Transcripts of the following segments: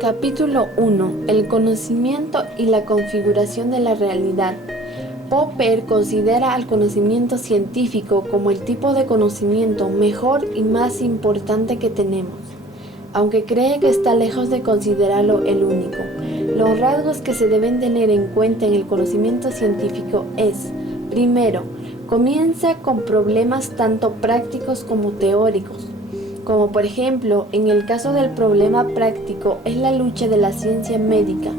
Capítulo 1. El conocimiento y la configuración de la realidad. Popper considera al conocimiento científico como el tipo de conocimiento mejor y más importante que tenemos, aunque cree que está lejos de considerarlo el único. Los rasgos que se deben tener en cuenta en el conocimiento científico es, primero, comienza con problemas tanto prácticos como teóricos, como por ejemplo, en el caso del problema práctico es la lucha de la ciencia médica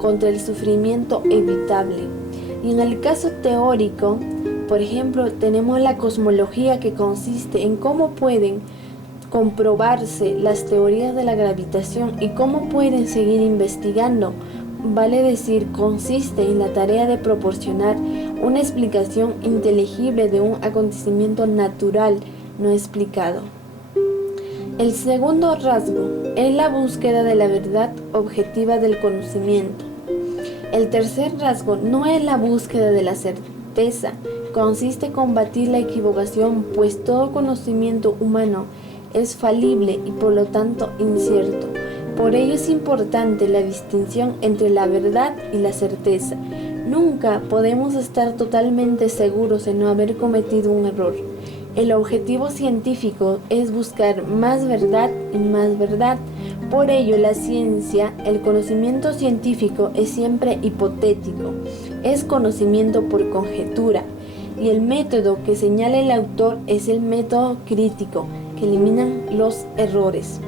contra el sufrimiento evitable. Y en el caso teórico, por ejemplo, tenemos la cosmología, que consiste en cómo pueden comprobarse las teorías de la gravitación y cómo pueden seguir investigando. Vale decir, consiste en la tarea de proporcionar una explicación inteligible de un acontecimiento natural no explicado. El segundo rasgo es la búsqueda de la verdad objetiva del conocimiento. El tercer rasgo no es la búsqueda de la certeza, consiste en combatir la equivocación, pues todo conocimiento humano es falible y por lo tanto incierto. Por ello es importante la distinción entre la verdad y la certeza. Nunca podemos estar totalmente seguros de no haber cometido un error. El objetivo científico es buscar más verdad y más verdad. Por ello, la ciencia, el conocimiento científico es siempre hipotético, es conocimiento por conjetura, y el método que señala el autor es el método crítico, que elimina los errores.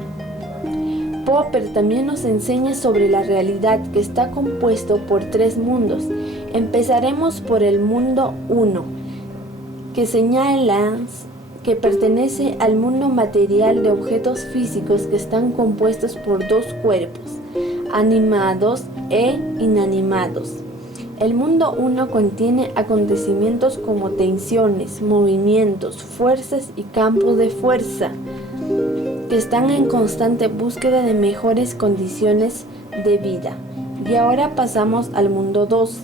Popper también nos enseña sobre la realidad, que está compuesto por tres mundos. Empezaremos por el mundo 1, que señala que pertenece al mundo material de objetos físicos que están compuestos por dos cuerpos, animados e inanimados. El mundo 1 contiene acontecimientos como tensiones, movimientos, fuerzas y campos de fuerza, que están en constante búsqueda de mejores condiciones de vida. Y ahora pasamos al mundo 2.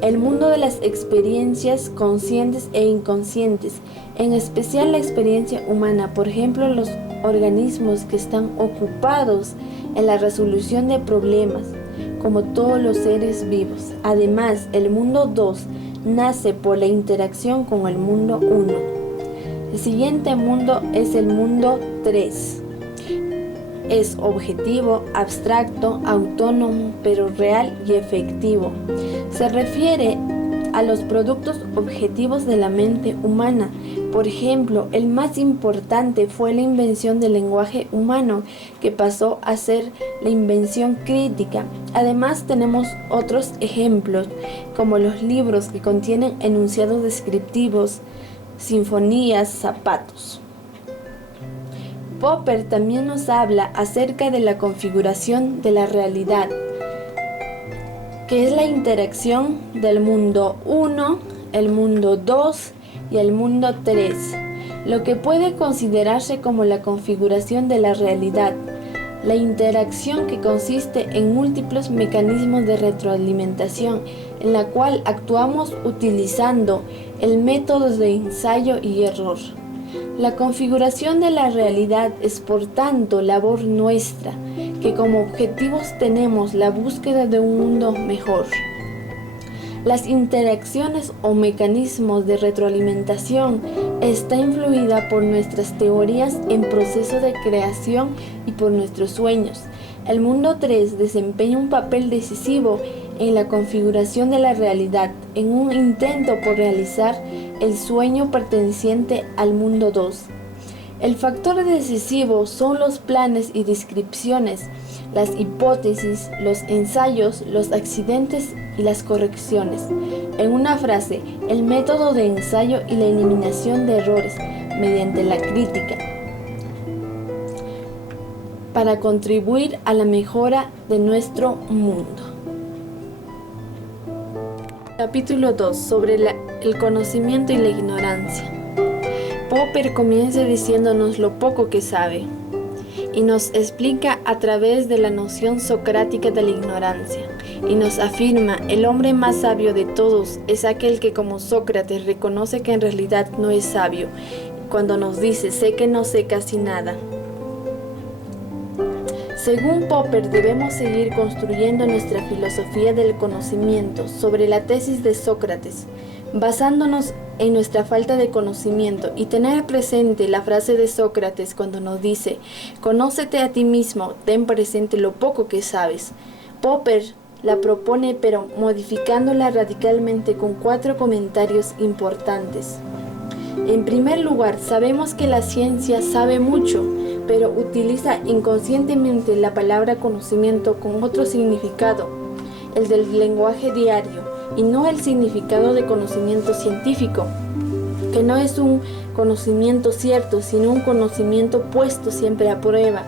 El mundo de las experiencias conscientes e inconscientes, en especial la experiencia humana, por ejemplo, los organismos que están ocupados en la resolución de problemas, como todos los seres vivos. Además, el mundo 2 nace por la interacción con el mundo 1. El siguiente mundo es el mundo 3. Es objetivo, abstracto, autónomo, pero real y efectivo. Se refiere a los productos objetivos de la mente humana. Por ejemplo, el más importante fue la invención del lenguaje humano, que pasó a ser la invención crítica. Además, tenemos otros ejemplos, como los libros que contienen enunciados descriptivos, sinfonías, zapatos. Popper también nos habla acerca de la configuración de la realidad, que es la interacción del mundo 1, el mundo 2 y el mundo 3, lo que puede considerarse como la configuración de la realidad. La interacción, que consiste en múltiples mecanismos de retroalimentación, en la cual actuamos utilizando el método de ensayo y error. La configuración de la realidad es, por tanto, labor nuestra, que como objetivos tenemos la búsqueda de un mundo mejor. Las interacciones o mecanismos de retroalimentación está influida por nuestras teorías en proceso de creación y por nuestros sueños. El mundo 3 desempeña un papel decisivo en la configuración de la realidad, en un intento por realizar el sueño perteneciente al mundo 2. El factor decisivo son los planes y descripciones, las hipótesis, los ensayos, los accidentes y las correcciones. En una frase, el método de ensayo y la eliminación de errores mediante la crítica, para contribuir a la mejora de nuestro mundo. Capítulo 2. Sobre el conocimiento y la ignorancia. Popper comienza diciéndonos lo poco que sabe y nos explica a través de la noción socrática de la ignorancia, y nos afirma: el hombre más sabio de todos es aquel que, como Sócrates, reconoce que en realidad no es sabio, cuando nos dice: sé que no sé casi nada. Según Popper, debemos seguir construyendo nuestra filosofía del conocimiento sobre la tesis de Sócrates, basándonos en nuestra falta de conocimiento y tener presente la frase de Sócrates cuando nos dice: «Conócete a ti mismo, ten presente lo poco que sabes». Popper la propone, pero modificándola radicalmente con 4 comentarios importantes. En primer lugar, sabemos que la ciencia sabe mucho, pero utiliza inconscientemente la palabra conocimiento con otro significado, el del lenguaje diario, y no el significado de conocimiento científico, que no es un conocimiento cierto, sino un conocimiento puesto siempre a prueba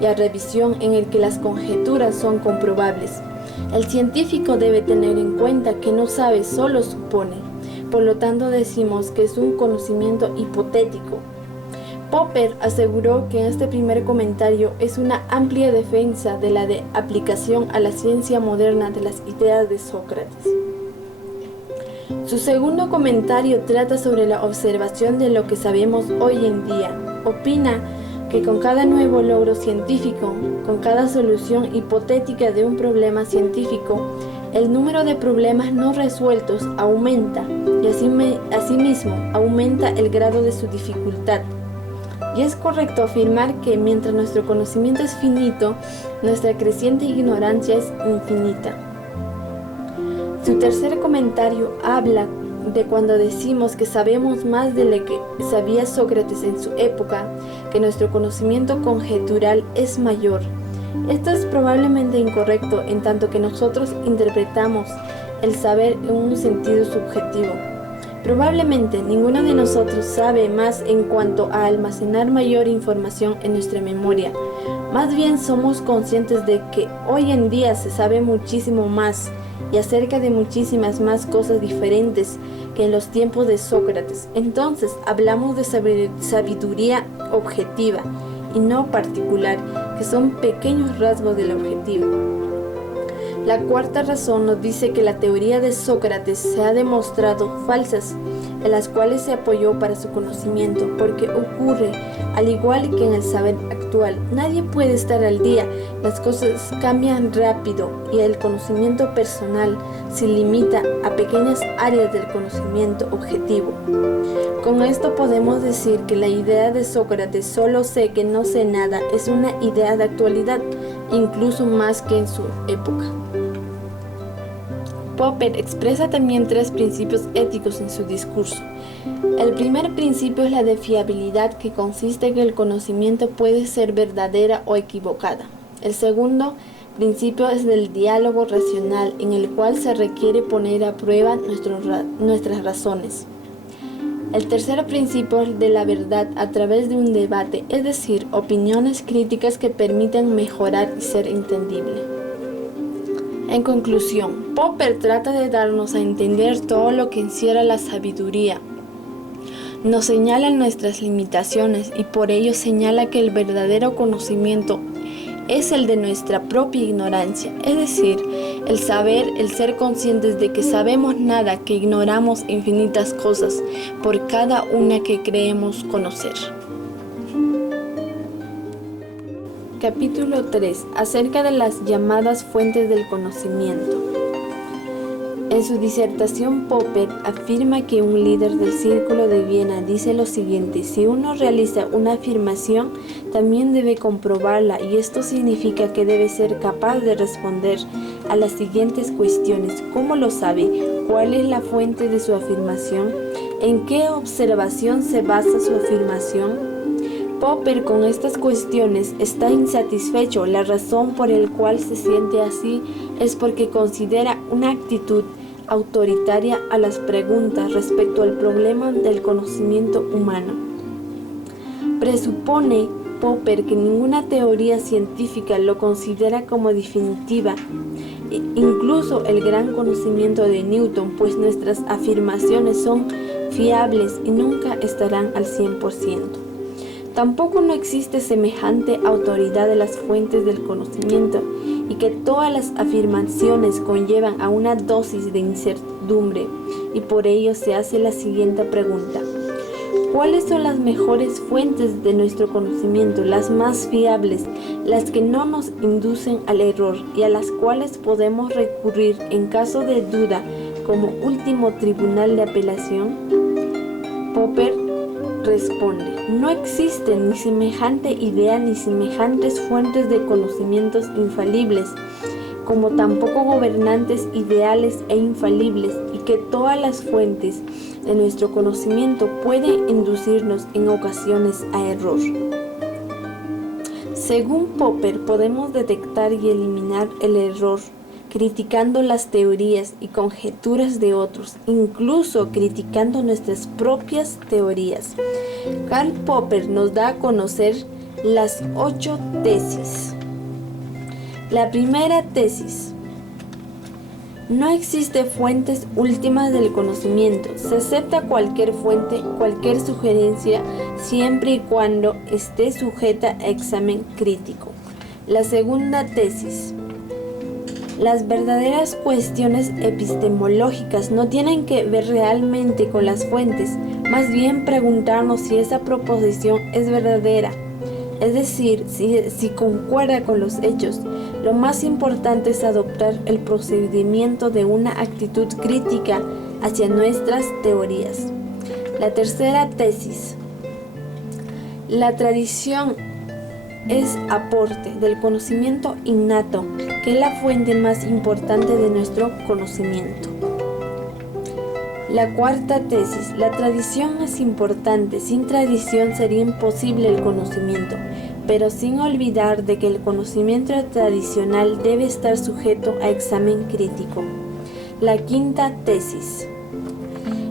y a revisión en el que las conjeturas son comprobables. El científico debe tener en cuenta que no sabe, solo supone. Por lo tanto, decimos que es un conocimiento hipotético. Popper aseguró que este primer comentario es una amplia defensa de la aplicación a la ciencia moderna de las ideas de Sócrates. Su segundo comentario trata sobre la observación de lo que sabemos hoy en día. Opina que con cada nuevo logro científico, con cada solución hipotética de un problema científico, el número de problemas no resueltos aumenta y asimismo aumenta el grado de su dificultad. Y es correcto afirmar que mientras nuestro conocimiento es finito, nuestra creciente ignorancia es infinita. Su tercer comentario habla de cuando decimos que sabemos más de lo que sabía Sócrates en su época, que nuestro conocimiento conjetural es mayor. Esto es probablemente incorrecto en tanto que nosotros interpretamos el saber en un sentido subjetivo. Probablemente ninguno de nosotros sabe más en cuanto a almacenar mayor información en nuestra memoria. Más bien somos conscientes de que hoy en día se sabe muchísimo más y acerca de muchísimas más cosas diferentes que en los tiempos de Sócrates. Entonces hablamos de sabiduría objetiva y no particular, que son pequeños rasgos del objetivo. La cuarta razón nos dice que la teoría de Sócrates se ha demostrado falsas, en las cuales se apoyó para su conocimiento, porque ocurre al igual que en el saber actual. Nadie puede estar al día, las cosas cambian rápido y el conocimiento personal se limita a pequeñas áreas del conocimiento objetivo. Con esto podemos decir que la idea de Sócrates, solo sé que no sé nada, es una idea de actualidad, incluso más que en su época. Popper expresa también 3 principios éticos en su discurso. El primer principio es la de fiabilidad, que consiste en que el conocimiento puede ser verdadera o equivocada. El segundo principio es del diálogo racional, en el cual se requiere poner a prueba nuestras razones. El tercer principio es de la verdad a través de un debate, es decir, opiniones críticas que permiten mejorar y ser entendible. En conclusión, Popper trata de darnos a entender todo lo que encierra la sabiduría. Nos señala nuestras limitaciones y por ello señala que el verdadero conocimiento es el de nuestra propia ignorancia, es decir, el saber, el ser conscientes de que sabemos nada, que ignoramos infinitas cosas, por cada una que creemos conocer. Capítulo 3. Acerca de las llamadas fuentes del conocimiento. En su disertación, Popper afirma que un líder del Círculo de Viena dice lo siguiente: si uno realiza una afirmación, también debe comprobarla, y esto significa que debe ser capaz de responder a las siguientes cuestiones: ¿cómo lo sabe? ¿Cuál es la fuente de su afirmación? ¿En qué observación se basa su afirmación? Popper con estas cuestiones está insatisfecho. La razón por la cual se siente así es porque considera una actitud autoritaria a las preguntas respecto al problema del conocimiento humano. Presupone Popper que ninguna teoría científica lo considera como definitiva, incluso el gran conocimiento de Newton, pues nuestras afirmaciones son fiables y nunca estarán al 100%. Tampoco no existe semejante autoridad de las fuentes del conocimiento, y que todas las afirmaciones conllevan a una dosis de incertidumbre, y por ello se hace la siguiente pregunta: ¿Cuáles son las mejores fuentes de nuestro conocimiento, las más fiables, las que no nos inducen al error y a las cuales podemos recurrir en caso de duda como último tribunal de apelación? Popper responde: no existe ni semejante idea ni semejantes fuentes de conocimientos infalibles, como tampoco gobernantes ideales e infalibles, y que todas las fuentes de nuestro conocimiento pueden inducirnos en ocasiones a error. Según Popper, podemos detectar y eliminar el error criticando las teorías y conjeturas de otros, incluso criticando nuestras propias teorías. Karl Popper nos da a conocer las 8 tesis. La primera tesis: no existe fuentes últimas del conocimiento. Se acepta cualquier fuente, cualquier sugerencia, siempre y cuando esté sujeta a examen crítico. La segunda tesis: las verdaderas cuestiones epistemológicas no tienen que ver realmente con las fuentes, más bien preguntarnos si esa proposición es verdadera, es decir, si concuerda con los hechos. Lo más importante es adoptar el procedimiento de una actitud crítica hacia nuestras teorías. La tercera tesis: la tradición es aporte del conocimiento innato, que es la fuente más importante de nuestro conocimiento. La cuarta tesis: la tradición es importante. Sin tradición sería imposible el conocimiento, pero sin olvidar de que el conocimiento tradicional debe estar sujeto a examen crítico. La quinta tesis: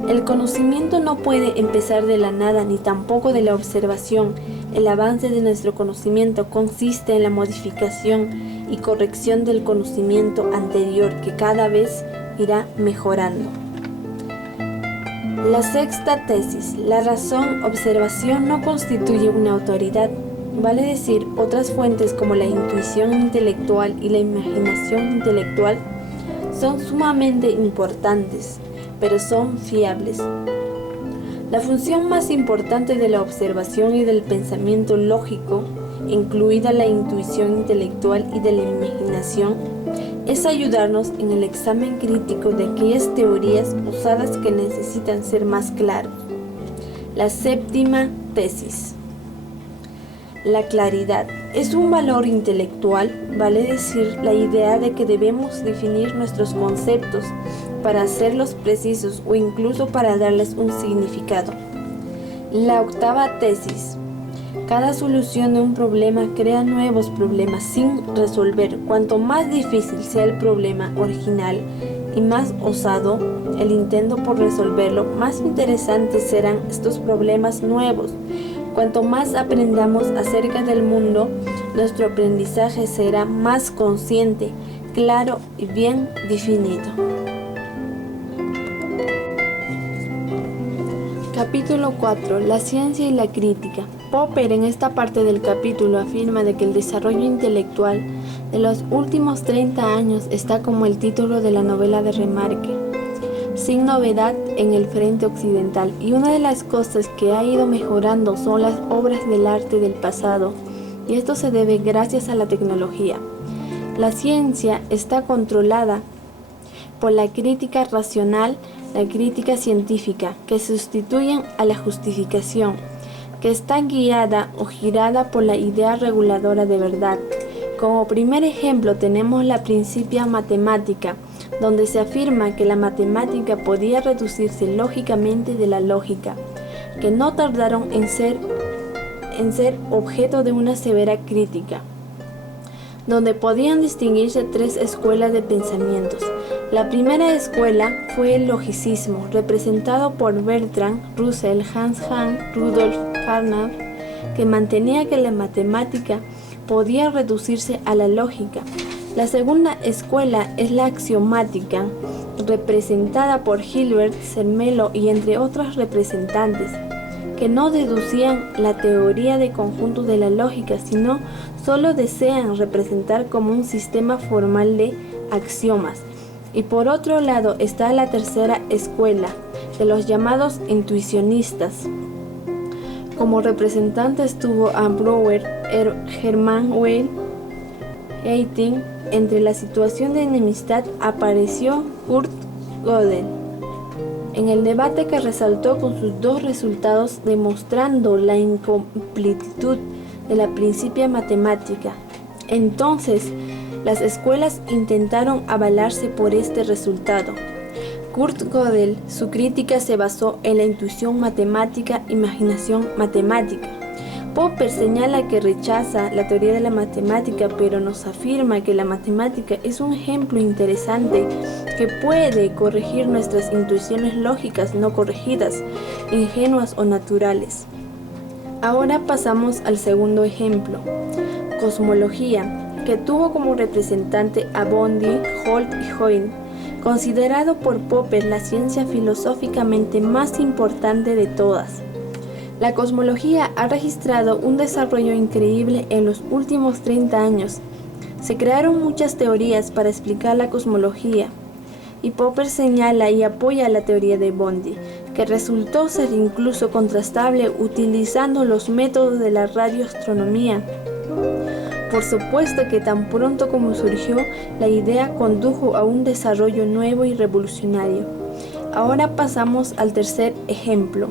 el conocimiento no puede empezar de la nada ni tampoco de la observación. El avance de nuestro conocimiento consiste en la modificación y corrección del conocimiento anterior, que cada vez irá mejorando. La sexta tesis: la razón observación no constituye una autoridad. Vale decir, otras fuentes como la intuición intelectual y la imaginación intelectual son sumamente importantes, pero son fiables. La función más importante de la observación y del pensamiento lógico, incluida la intuición intelectual y de la imaginación, es ayudarnos en el examen crítico de aquellas teorías usadas que necesitan ser más claros. La séptima tesis: la claridad es un valor intelectual, vale decir, la idea de que debemos definir nuestros conceptos para hacerlos precisos o incluso para darles un significado. La octava tesis: cada solución de un problema crea nuevos problemas sin resolver. Cuanto más difícil sea el problema original y más osado el intento por resolverlo, más interesantes serán estos problemas nuevos. Cuanto más aprendamos acerca del mundo, nuestro aprendizaje será más consciente, claro y bien definido. Capítulo 4. La ciencia y la crítica. Popper en esta parte del capítulo afirma de que el desarrollo intelectual de los últimos 30 años está como el título de la novela de Remarque, sin novedad en el frente occidental, y una de las cosas que ha ido mejorando son las obras del arte del pasado, y esto se debe gracias a la tecnología. La ciencia está controlada por la crítica racional, la crítica científica, que sustituyen a la justificación, que está guiada o girada por la idea reguladora de verdad. Como primer ejemplo tenemos la Principia Mathematica, donde se afirma que la matemática podía reducirse lógicamente de la lógica, que no tardaron en ser objeto de una severa crítica, donde podían distinguirse 3 escuelas de pensamientos. La primera escuela fue el logicismo, representado por Bertrand Russell, Hans Hahn, Rudolf Carnap, que mantenía que la matemática podía reducirse a la lógica. La segunda escuela es la axiomática, representada por Hilbert, Zermelo y entre otros representantes, que no deducían la teoría de conjuntos de la lógica, sino solo desean representar como un sistema formal de axiomas. Y por otro lado está la tercera escuela, de los llamados intuicionistas, Como representantes tuvo a Brouwer, Hermann Weyl, Eyting. Entre la situación de enemistad apareció Kurt Gödel en el debate, que resaltó con sus dos resultados, demostrando la incompletitud de la principia matemática. Entonces, las escuelas intentaron avalarse por este resultado. Kurt Gödel, su crítica se basó en la intuición matemática, imaginación matemática. Popper señala que rechaza la teoría de la matemática, pero nos afirma que la matemática es un ejemplo interesante que puede corregir nuestras intuiciones lógicas no corregidas, ingenuas o naturales. Ahora pasamos al segundo ejemplo, cosmología, que tuvo como representante a Bondi, Holt y Hoyne, considerado por Popper la ciencia filosóficamente más importante de todas. La cosmología ha registrado un desarrollo increíble en los últimos 30 años. Se crearon muchas teorías para explicar la cosmología, y Popper señala y apoya la teoría de Bondi, que resultó ser incluso contrastable utilizando los métodos de la radioastronomía. Por supuesto que tan pronto como surgió, la idea condujo a un desarrollo nuevo y revolucionario. Ahora pasamos al tercer ejemplo.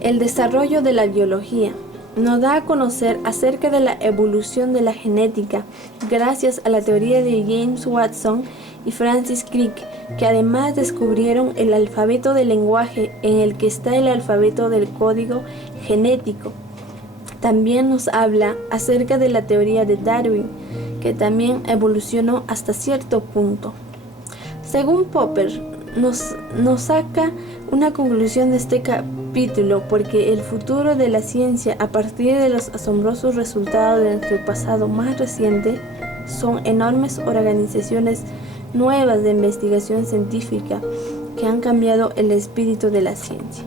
El desarrollo de la biología nos da a conocer acerca de la evolución de la genética gracias a la teoría de James Watson y Francis Crick, que además descubrieron el alfabeto del lenguaje en el que está el alfabeto del código genético. También nos habla acerca de la teoría de Darwin, que también evolucionó hasta cierto punto. Según Popper, nos saca una conclusión de este capítulo, porque el futuro de la ciencia a partir de los asombrosos resultados de nuestro pasado más reciente son enormes organizaciones nuevas de investigación científica que han cambiado el espíritu de la ciencia.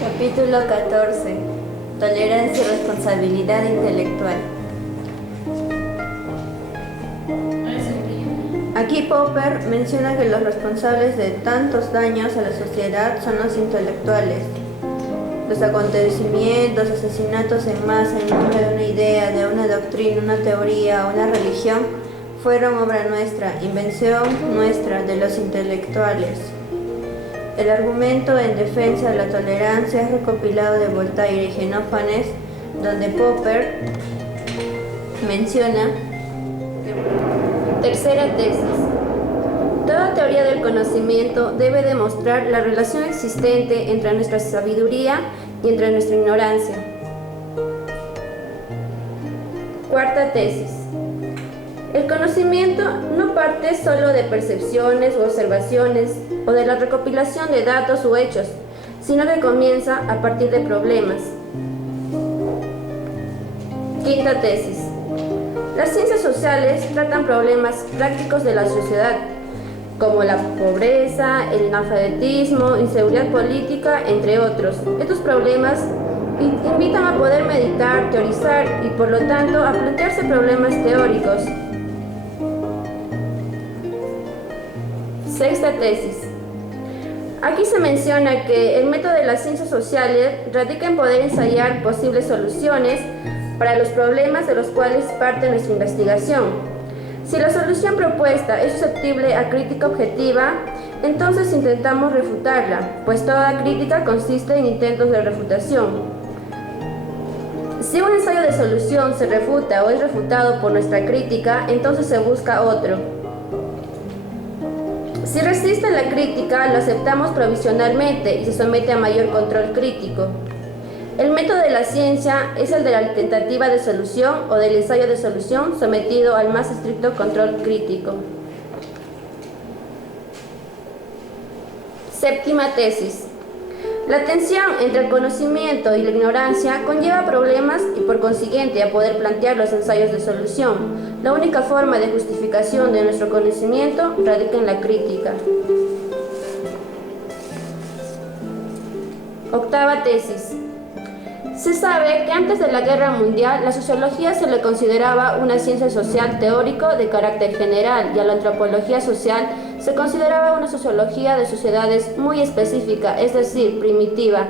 Capítulo 14. Tolerancia y responsabilidad intelectual. Aquí Popper menciona que los responsables de tantos daños a la sociedad son los intelectuales. Los acontecimientos, asesinatos en masa en nombre de una idea, de una doctrina, una teoría o una religión fueron obra nuestra, invención nuestra, de los intelectuales. El argumento en defensa de la tolerancia es recopilado de Voltaire y Xenófanes, donde Popper menciona: tercera tesis. Toda teoría del conocimiento debe demostrar la relación existente entre nuestra sabiduría y entre nuestra ignorancia. Cuarta tesis. El conocimiento no parte solo de percepciones u observaciones o de la recopilación de datos u hechos, sino que comienza a partir de problemas. Quinta tesis. Las ciencias sociales tratan problemas prácticos de la sociedad, como la pobreza, el analfabetismo, inseguridad política, entre otros. Estos problemas invitan a poder meditar, teorizar y, por lo tanto, a plantearse problemas teóricos. Sexta tesis. Aquí se menciona que el método de las ciencias sociales radica en poder ensayar posibles soluciones para los problemas de los cuales parte nuestra investigación. Si la solución propuesta es susceptible a crítica objetiva, entonces intentamos refutarla, pues toda crítica consiste en intentos de refutación. Si un ensayo de solución se refuta o es refutado por nuestra crítica, entonces se busca otro. Si resiste la crítica, lo aceptamos provisionalmente y se somete a mayor control crítico. El método de la ciencia es el de la tentativa de solución o del ensayo de solución sometido al más estricto control crítico. Séptima tesis. La tensión entre el conocimiento y la ignorancia conlleva problemas y, por consiguiente, a poder plantear los ensayos de solución. La única forma de justificación de nuestro conocimiento radica en la crítica. Octava tesis. Se sabe que antes de la Guerra Mundial la sociología se le consideraba una ciencia social teórico de carácter general y a la antropología social Se consideraba una sociología de sociedades muy específica, es decir, primitiva.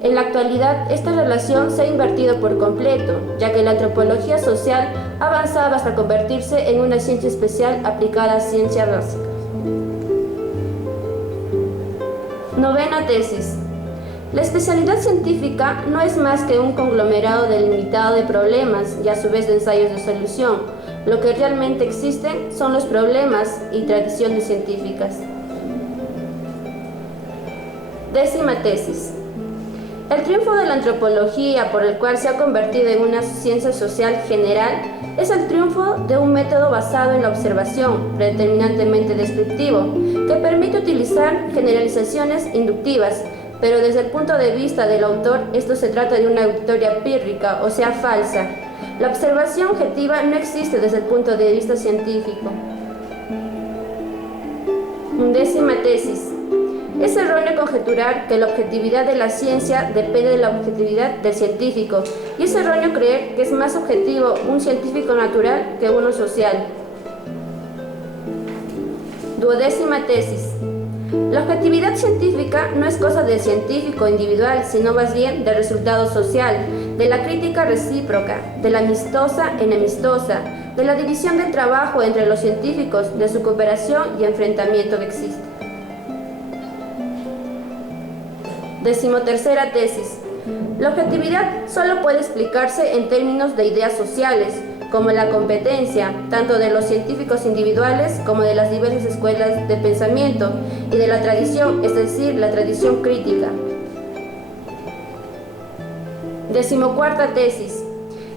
En la actualidad, esta relación se ha invertido por completo, ya que la antropología social ha avanzado hasta convertirse en una ciencia especial aplicada a ciencia básica. Novena tesis. La especialidad científica no es más que un conglomerado delimitado de problemas y a su vez de ensayos de solución. Lo que realmente existen son los problemas y tradiciones científicas. Décima tesis. El triunfo de la antropología, por el cual se ha convertido en una ciencia social general, es el triunfo de un método basado en la observación, predeterminantemente descriptivo, que permite utilizar generalizaciones inductivas, pero desde el punto de vista del autor, esto se trata de una victoria pírrica, o sea, falsa. La observación objetiva no existe desde el punto de vista científico. Décima tesis. Es erróneo conjeturar que la objetividad de la ciencia depende de la objetividad del científico, y es erróneo creer que es más objetivo un científico natural que uno social. Duodécima tesis. La objetividad científica no es cosa del científico individual, sino más bien del resultado social, de la crítica recíproca, de la amistosa-enemistosa, de la división del trabajo entre los científicos, de su cooperación y enfrentamiento que existe. Decimotercera tesis. La objetividad solo puede explicarse en términos de ideas sociales, como la competencia, tanto de los científicos individuales como de las diversas escuelas de pensamiento, y de la tradición, es decir, la tradición crítica. Decimocuarta tesis.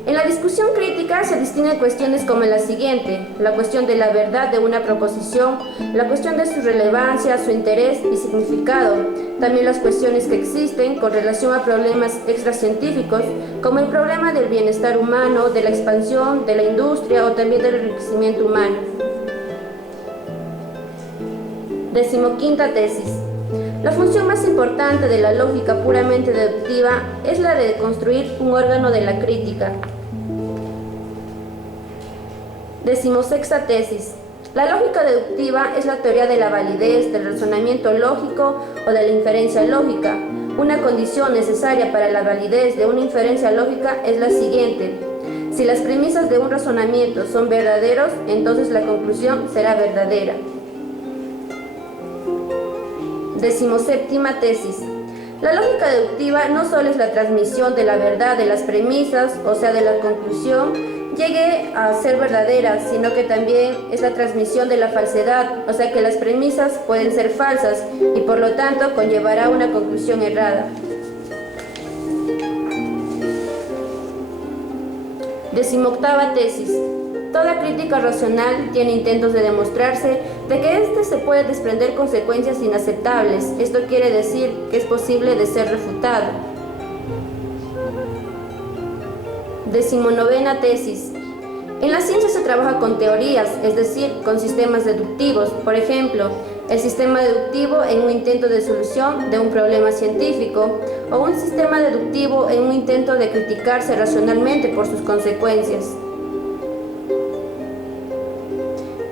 En la discusión crítica se distinguen cuestiones como la siguiente: la cuestión de la verdad de una proposición, la cuestión de su relevancia, su interés y significado, también las cuestiones que existen con relación a problemas extracientíficos, como el problema del bienestar humano, de la expansión, de la industria o también del enriquecimiento humano. Decimoquinta tesis. La función más importante de la lógica puramente deductiva es la de construir un órgano de la crítica. Decimosexta tesis. La lógica deductiva es la teoría de la validez, del razonamiento lógico o de la inferencia lógica. Una condición necesaria para la validez de una inferencia lógica es la siguiente: si las premisas de un razonamiento son verdaderos, entonces la conclusión será verdadera. Decimoséptima tesis. La lógica deductiva no solo es la transmisión de la verdad de las premisas, o sea, de la conclusión, llegue a ser verdadera, sino que también es la transmisión de la falsedad, o sea que las premisas pueden ser falsas y por lo tanto conllevará a una conclusión errada. Decimoctava tesis. Toda crítica racional tiene intentos de demostrarse de que éste se puede desprender consecuencias inaceptables. Esto quiere decir que es posible de ser refutado. Decimonovena tesis. En la ciencia se trabaja con teorías, es decir, con sistemas deductivos. Por ejemplo, el sistema deductivo en un intento de solución de un problema científico, o un sistema deductivo en un intento de criticarse racionalmente por sus consecuencias.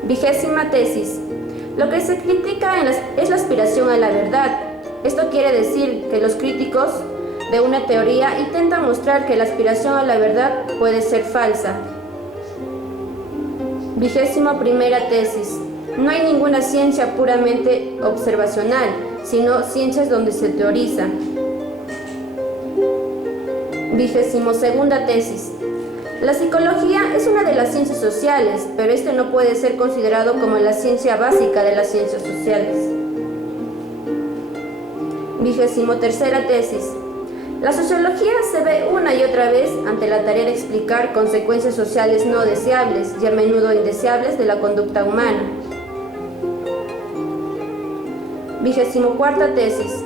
Vigésima tesis. Lo que se critica es la aspiración a la verdad. Esto quiere decir que los críticos de una teoría intentan mostrar que la aspiración a la verdad puede ser falsa. Vigésima primera tesis. No hay ninguna ciencia puramente observacional, sino ciencias donde se teoriza. Vigésimo segunda tesis. La psicología es una de las ciencias sociales, pero este no puede ser considerado como la ciencia básica de las ciencias sociales. Vigésimo tercera tesis. La sociología se ve una y otra vez ante la tarea de explicar consecuencias sociales no deseables y a menudo indeseables de la conducta humana. Vigésimo cuarta tesis.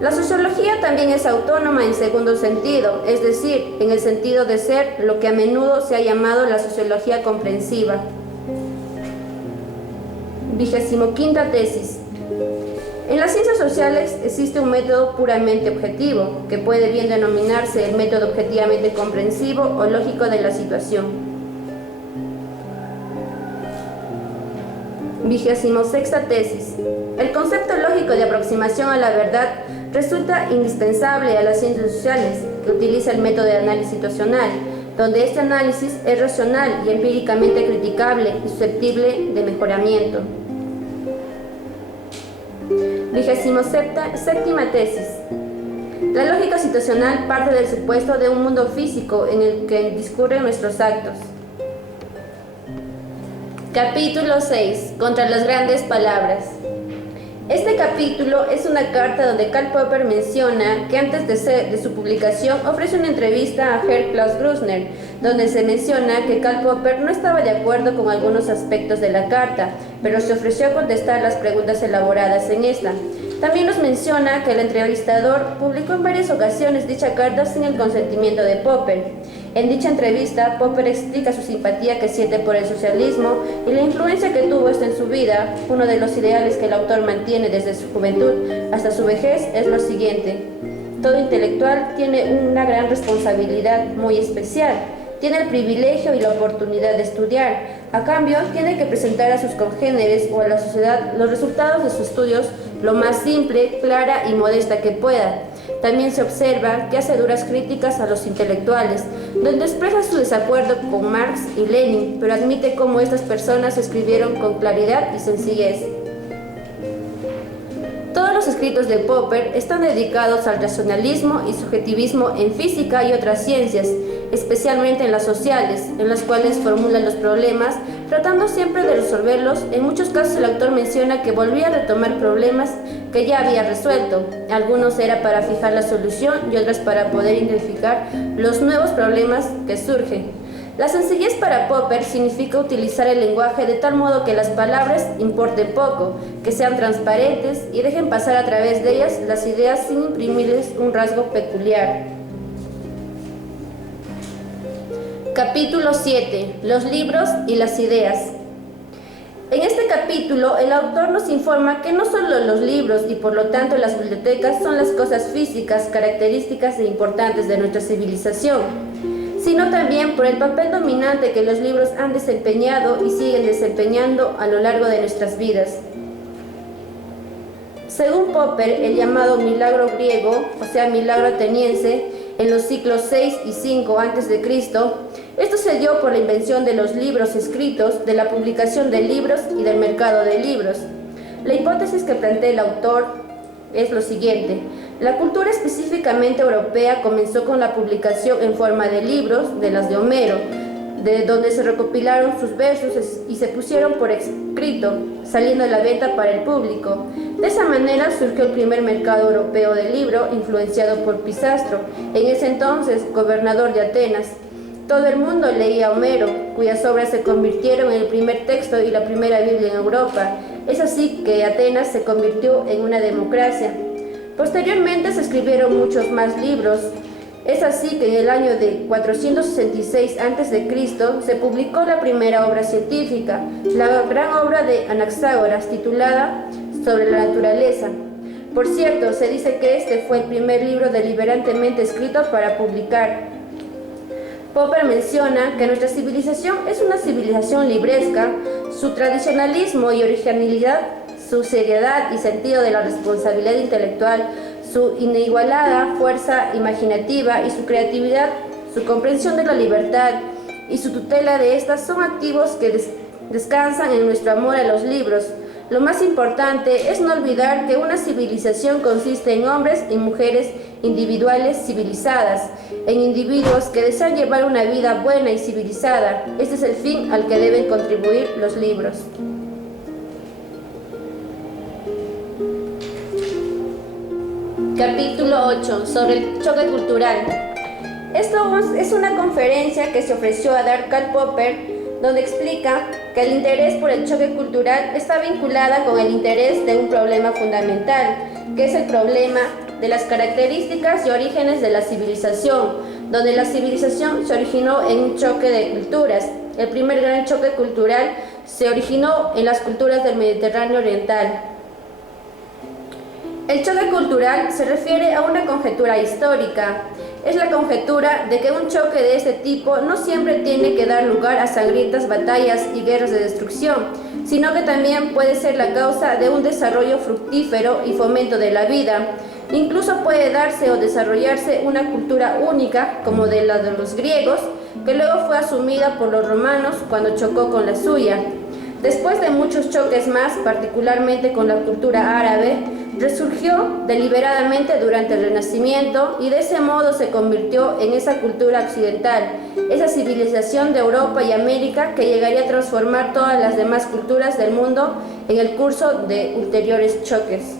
La sociología también es autónoma en segundo sentido, es decir, en el sentido de ser lo que a menudo se ha llamado la sociología comprensiva. Vigésimo quinta tesis. En las ciencias sociales existe un método puramente objetivo, que puede bien denominarse el método objetivamente comprensivo o lógico de la situación. 26ª tesis. El concepto lógico de aproximación a la verdad resulta indispensable a las ciencias sociales, que utiliza el método de análisis situacional, donde este análisis es racional y empíricamente criticable y susceptible de mejoramiento. 27ª tesis. La lógica situacional parte del supuesto de un mundo físico en el que discurren nuestros actos. Capítulo 6. Contra las grandes palabras. Este capítulo es una carta donde Karl Popper menciona que antes de su publicación ofrece una entrevista a Herr Klaus Grüssner, donde se menciona que Karl Popper no estaba de acuerdo con algunos aspectos de la carta, pero se ofreció a contestar las preguntas elaboradas en esta. También nos menciona que el entrevistador publicó en varias ocasiones dicha carta sin el consentimiento de Popper. En dicha entrevista, Popper explica su simpatía que siente por el socialismo y la influencia que tuvo esta en su vida. Uno de los ideales que el autor mantiene desde su juventud hasta su vejez es lo siguiente: todo intelectual tiene una gran responsabilidad muy especial. Tiene el privilegio y la oportunidad de estudiar. A cambio, tiene que presentar a sus congéneres o a la sociedad los resultados de sus estudios lo más simple, clara y modesta que pueda. También se observa que hace duras críticas a los intelectuales, donde expresa su desacuerdo con Marx y Lenin, pero admite cómo estas personas escribieron con claridad y sencillez. Todos los escritos de Popper están dedicados al racionalismo y subjetivismo en física y otras ciencias, especialmente en las sociales, en las cuales formula los problemas, tratando siempre de resolverlos. En muchos casos el autor menciona que volvía a retomar problemas que ya había resuelto. Algunos era para fijar la solución y otros para poder identificar los nuevos problemas que surgen. La sencillez para Popper significa utilizar el lenguaje de tal modo que las palabras importen poco, que sean transparentes y dejen pasar a través de ellas las ideas sin imprimirles un rasgo peculiar. Capítulo 7. Los libros y las ideas. En este capítulo, el autor nos informa que no solo los libros y por lo tanto las bibliotecas son las cosas físicas, características e importantes de nuestra civilización, sino también por el papel dominante que los libros han desempeñado y siguen desempeñando a lo largo de nuestras vidas. Según Popper, el llamado milagro griego, o sea milagro ateniense, en los siglos 6 y 5 a.C., esto se dio por la invención de los libros escritos, de la publicación de libros y del mercado de libros. La hipótesis que plantea el autor es lo siguiente: la cultura específicamente europea comenzó con la publicación en forma de libros, de las de Homero, de donde se recopilaron sus versos y se pusieron por escrito, saliendo a la venta para el público. De esa manera surgió el primer mercado europeo del libro, influenciado por Pisastro, en ese entonces gobernador de Atenas. Todo el mundo leía a Homero, cuyas obras se convirtieron en el primer texto y la primera Biblia en Europa. Es así que Atenas se convirtió en una democracia. Posteriormente se escribieron muchos más libros. Es así que en el año de 466 a.C. se publicó la primera obra científica, la gran obra de Anaxágoras, titulada Sobre la naturaleza. Por cierto, se dice que este fue el primer libro deliberadamente escrito para publicar. Popper menciona que nuestra civilización es una civilización libresca. Su tradicionalismo y originalidad, su seriedad y sentido de la responsabilidad intelectual, su inigualada fuerza imaginativa y su creatividad, su comprensión de la libertad y su tutela de estas son activos que descansan en nuestro amor a los libros. Lo más importante es no olvidar que una civilización consiste en hombres y mujeres individuales civilizadas, en individuos que desean llevar una vida buena y civilizada. Este es el fin al que deben contribuir los libros. Capítulo 8. Sobre el choque cultural. Esto es una conferencia que se ofreció a dar Karl Popper, donde explica que el interés por el choque cultural está vinculada con el interés de un problema fundamental, que es el problema de las características y orígenes de la civilización, donde la civilización se originó en un choque de culturas. El primer gran choque cultural se originó en las culturas del Mediterráneo oriental. El choque cultural se refiere a una conjetura histórica. Es la conjetura de que un choque de este tipo no siempre tiene que dar lugar a sangrientas batallas y guerras de destrucción, sino que también puede ser la causa de un desarrollo fructífero y fomento de la vida. Incluso puede darse o desarrollarse una cultura única, como de la de los griegos, que luego fue asumida por los romanos cuando chocó con la suya. Después de muchos choques más, particularmente con la cultura árabe, resurgió deliberadamente durante el Renacimiento y de ese modo se convirtió en esa cultura occidental, esa civilización de Europa y América que llegaría a transformar todas las demás culturas del mundo en el curso de ulteriores choques.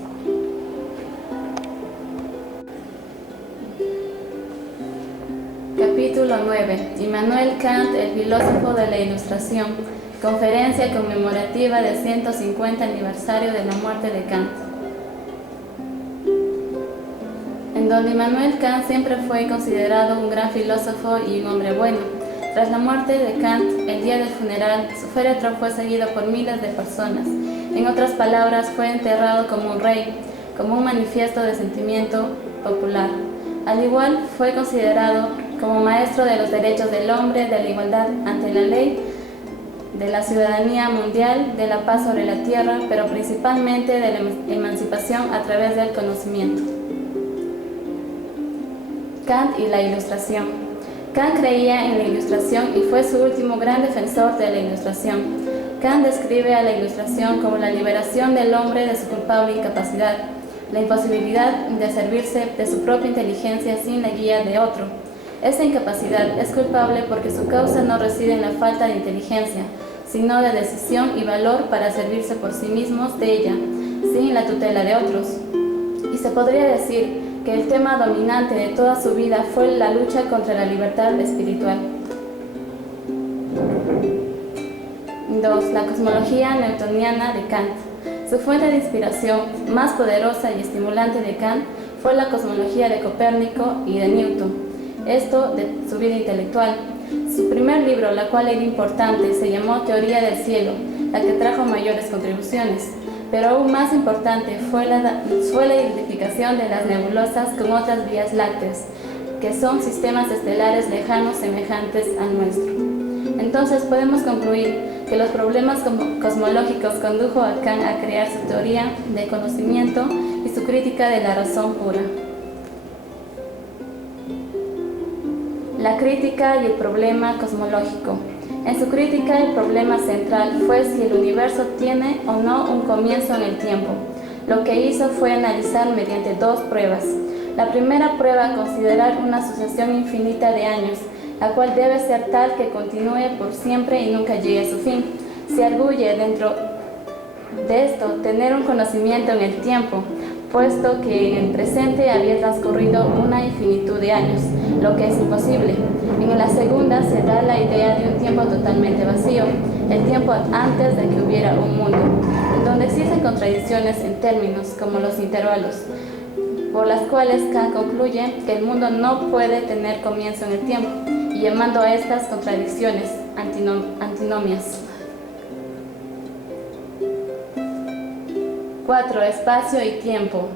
Capítulo 9. Immanuel Kant, el filósofo de la Ilustración. Conferencia conmemorativa del 150 aniversario de la muerte de Kant. En donde Immanuel Kant siempre fue considerado un gran filósofo y un hombre bueno. Tras la muerte de Kant, el día del funeral, su féretro fue seguido por miles de personas. En otras palabras, fue enterrado como un rey, como un manifiesto de sentimiento popular. Al igual, fue considerado como maestro de los derechos del hombre, de la igualdad ante la ley, de la ciudadanía mundial, de la paz sobre la tierra, pero principalmente de la emancipación a través del conocimiento. Kant y la Ilustración. Kant creía en la Ilustración y fue su último gran defensor de la Ilustración. Kant describe a la Ilustración como la liberación del hombre de su culpable incapacidad, la imposibilidad de servirse de su propia inteligencia sin la guía de otro. Esta incapacidad es culpable porque su causa no reside en la falta de inteligencia, sino de decisión y valor para servirse por sí mismos de ella, sin la tutela de otros. Y se podría decir que el tema dominante de toda su vida fue la lucha contra la libertad espiritual. 2. La cosmología newtoniana de Kant. Su fuente de inspiración más poderosa y estimulante de Kant fue la cosmología de Copérnico y de Newton. Esto de su vida intelectual. Su primer libro, la cual era importante, se llamó Teoría del Cielo, la que trajo mayores contribuciones. Pero aún más importante fue la identificación de las nebulosas con otras vías lácteas, que son sistemas estelares lejanos semejantes al nuestro. Entonces podemos concluir que los problemas cosmológicos condujo a Kant a crear su teoría de conocimiento y su crítica de la razón pura. La crítica y el problema cosmológico. En su crítica, el problema central fue si el universo tiene o no un comienzo en el tiempo. Lo que hizo fue analizar mediante dos pruebas. La primera prueba, considerar una sucesión infinita de años, la cual debe ser tal que continúe por siempre y nunca llegue a su fin. Se arguye dentro de esto tener un conocimiento en el tiempo, puesto que en el presente había transcurrido una infinitud de años, lo que es imposible. En la segunda se da la idea de un tiempo totalmente vacío, el tiempo antes de que hubiera un mundo, en donde existen contradicciones en términos como los intervalos, por las cuales Kant concluye que el mundo no puede tener comienzo en el tiempo, y llamando a estas contradicciones antinomias. 4. Espacio y tiempo.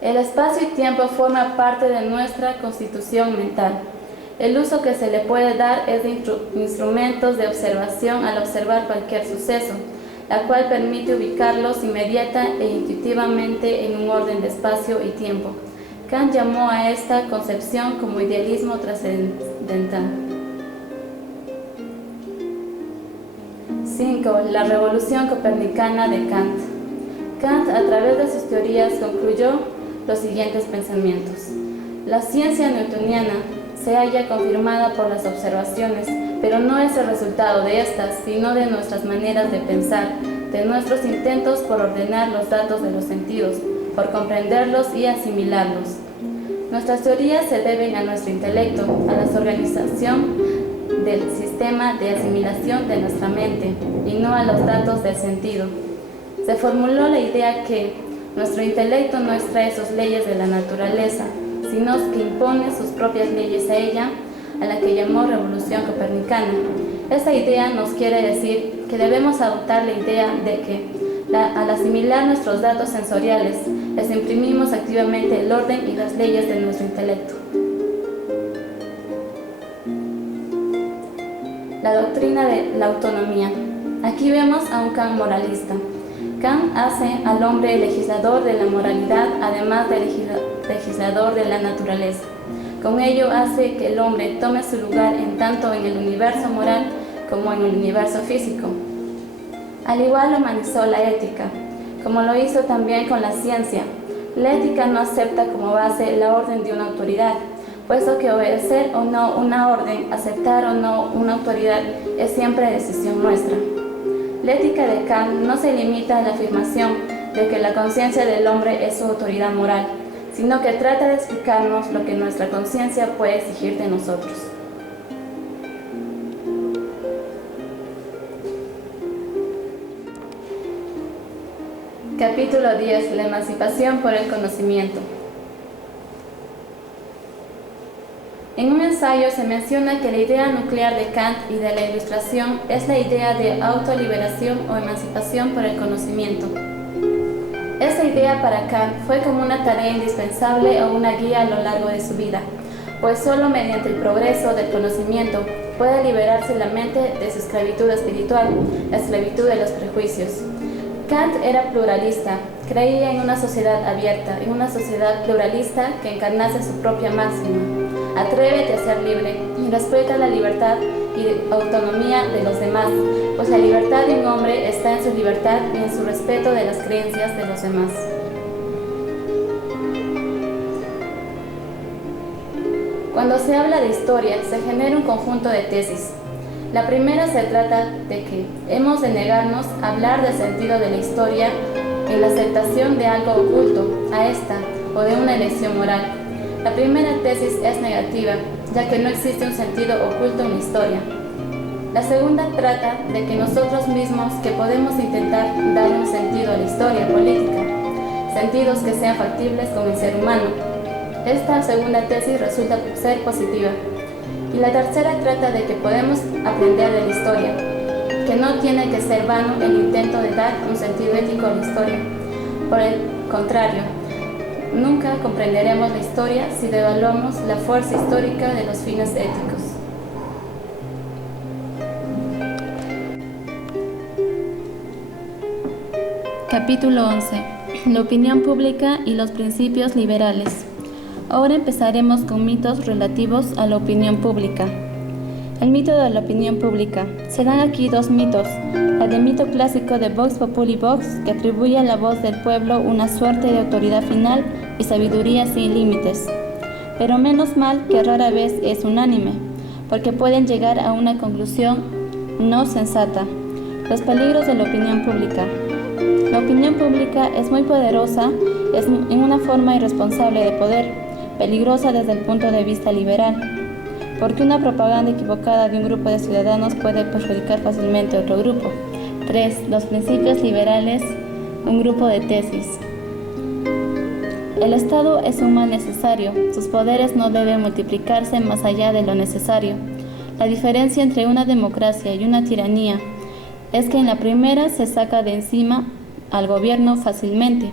El espacio y tiempo forma parte de nuestra constitución mental. El uso que se le puede dar es de instrumentos de observación al observar cualquier suceso, la cual permite ubicarlos inmediata e intuitivamente en un orden de espacio y tiempo. Kant llamó a esta concepción como idealismo trascendental. 5. La revolución copernicana de Kant. Kant, a través de sus teorías, concluyó los siguientes pensamientos. La ciencia newtoniana se halla confirmada por las observaciones, pero no es el resultado de estas, sino de nuestras maneras de pensar, de nuestros intentos por ordenar los datos de los sentidos, por comprenderlos y asimilarlos. Nuestras teorías se deben a nuestro intelecto, a la organización del sistema de asimilación de nuestra mente, y no a los datos del sentido. Se formuló la idea que nuestro intelecto no extrae sus leyes de la naturaleza, sino que impone sus propias leyes a ella, a la que llamó revolución copernicana. Esta idea nos quiere decir que debemos adoptar la idea de que, al asimilar nuestros datos sensoriales, les imprimimos activamente el orden y las leyes de nuestro intelecto. La doctrina de la autonomía. Aquí vemos a un Kant moralista. Kant hace al hombre legislador de la moralidad, además de legislador de la naturaleza. Con ello hace que el hombre tome su lugar tanto en el universo moral como en el universo físico. Al igual humanizó la ética, como lo hizo también con la ciencia. La ética no acepta como base la orden de una autoridad, puesto que obedecer o no una orden, aceptar o no una autoridad es siempre decisión nuestra. La ética de Kant no se limita a la afirmación de que la conciencia del hombre es su autoridad moral, sino que trata de explicarnos lo que nuestra conciencia puede exigir de nosotros. Capítulo 10. La emancipación por el conocimiento. En un ensayo se menciona que la idea nuclear de Kant y de la Ilustración es la idea de autoliberación o emancipación por el conocimiento. Esa idea para Kant fue como una tarea indispensable o una guía a lo largo de su vida, pues solo mediante el progreso del conocimiento puede liberarse la mente de su esclavitud espiritual, la esclavitud de los prejuicios. Kant era pluralista, creía en una sociedad abierta, en una sociedad pluralista que encarnase su propia máxima. Atrévete a ser libre y respeta la libertad y autonomía de los demás, pues la libertad de un hombre está en su libertad y en su respeto de las creencias de los demás. Cuando se habla de historia, se genera un conjunto de tesis. La primera se trata de que hemos de negarnos a hablar del sentido de la historia en la aceptación de algo oculto a esta o de una elección moral. La primera tesis es negativa, ya que no existe un sentido oculto en la historia. La segunda trata de que nosotros mismos que podemos intentar dar un sentido a la historia política, sentidos que sean factibles con el ser humano. Esta segunda tesis resulta ser positiva. Y la tercera trata de que podemos aprender de la historia, que no tiene que ser vano el intento de dar un sentido ético a la historia. Por el contrario, nunca comprenderemos la historia si devaluamos la fuerza histórica de los fines éticos. Capítulo 11. La opinión pública y los principios liberales. Ahora empezaremos con mitos relativos a la opinión pública. El mito de la opinión pública. Se dan aquí dos mitos. El mito clásico de Vox Populi Vox, que atribuye a la voz del pueblo una suerte de autoridad final y sabiduría sin límites. Pero menos mal que rara vez es unánime, porque pueden llegar a una conclusión no sensata. Los peligros de la opinión pública. La opinión pública es muy poderosa, es en una forma irresponsable de poder, peligrosa desde el punto de vista liberal, porque una propaganda equivocada de un grupo de ciudadanos puede perjudicar fácilmente a otro grupo. 3. Los principios liberales, un grupo de tesis. El Estado es un mal necesario, sus poderes no deben multiplicarse más allá de lo necesario. La diferencia entre una democracia y una tiranía es que en la primera se saca de encima al gobierno fácilmente,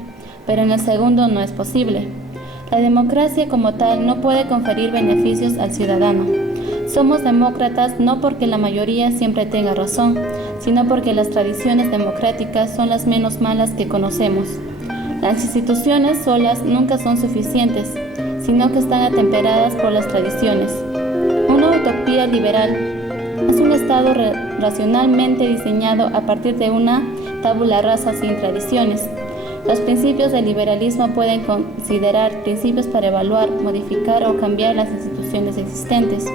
pero en el segundo no es posible. La democracia como tal no puede conferir beneficios al ciudadano. Somos demócratas no porque la mayoría siempre tenga razón, sino porque las tradiciones democráticas son las menos malas que conocemos. Las instituciones solas nunca son suficientes, sino que están atemperadas por las tradiciones. Una utopía liberal es un Estado racionalmente diseñado a partir de una tabula rasa sin tradiciones. Los principios del liberalismo pueden considerar principios para evaluar, modificar o cambiar las instituciones existentes.